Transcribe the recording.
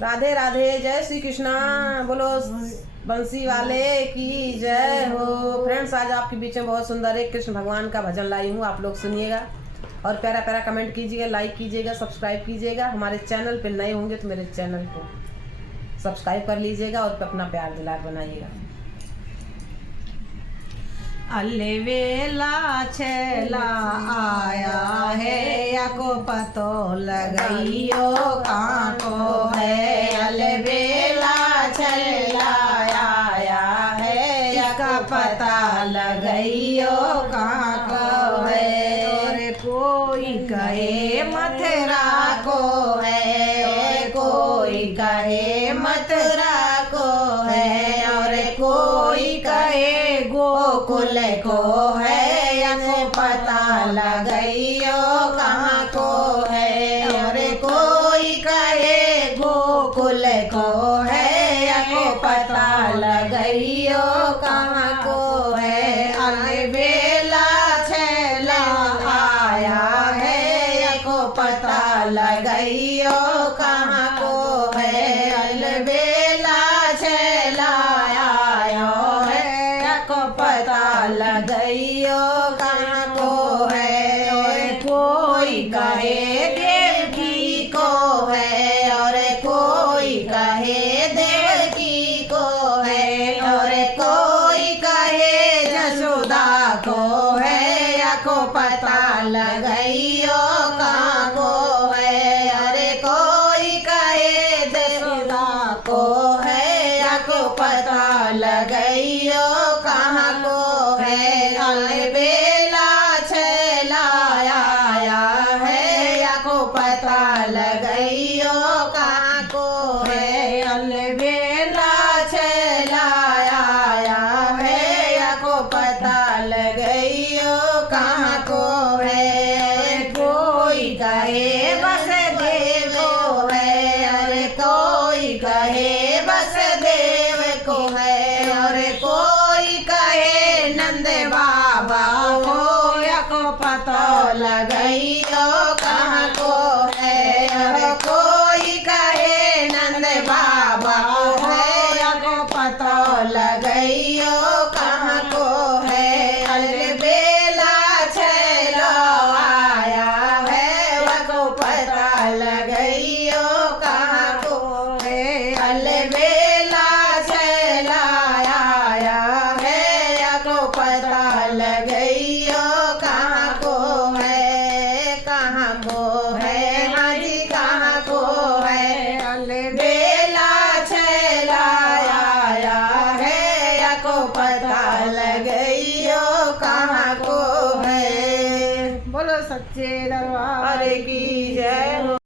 राधे राधे, जय श्री कृष्णा। बोलो बंसी वाले की जय हो। फ्रेंड्स, आज आपके बीच में बहुत सुंदर एक कृष्ण भगवान का भजन लाई हूँ, आप लोग सुनिएगा और प्यारा प्यारा कमेंट कीजिएगा, लाइक कीजिएगा, सब्सक्राइब कीजिएगा। हमारे चैनल पे नए होंगे तो मेरे चैनल को सब्सक्राइब कर लीजिएगा और अपना प्यार दिलार बनाइएगा। अलवेला छेला आया है, याको पतो लगाइयो काको है। अलवेला छेला आया है, याका पता लगाइयो काको है। और कोई कहे मथुरा को है, और कोई कहे मथुरा को है, और कोई कहे गोकुल को है, याको पता लगाइयो कहाँ को है। और कोई कहे गोकुल को है, याको पता लगाइयो कहाँ को है। अलवेला छेला आया है, याको पता लगाइयो कहाँ को है। अलवेला छेला आया है, याको पता लगाइयो कहाँ को है। और कोई कहे देवकी को है, और कोई कहे देवकी को है, और कोई कहे जसोदा को है, याको पता लगाइयो कहाँ को है। अरे कोई कहे जसोदा को है, याको पता लगाइयो कहाँ को है। अलवेला छेला आया है, याको पता लगाइयो कहाँ को है। अलवेला छेला आया है, याको पता लगाइयो कहाँ को है। कोई कहे वसुदेव को है, और कोई कहे वसुदेव को है, और कोई कहे नंद बाबा को, याको पता लगाइयो कहाँ को है। और कोई कहे नंद बाबा है, याको पता लगाइयो कहाँ को है। अलवेला छेला आया है, याको पता लगाइयो कहाँ को है। अलवेला छेला आया है, याको पता लगाइयो कहाँ को है। कहाँ को है, हाँ जी कहाँ को है। अलवेला छेला आया है, याको पता लगाइयो कहाँ को है। बोलो सच्चे दरबार की जय हो।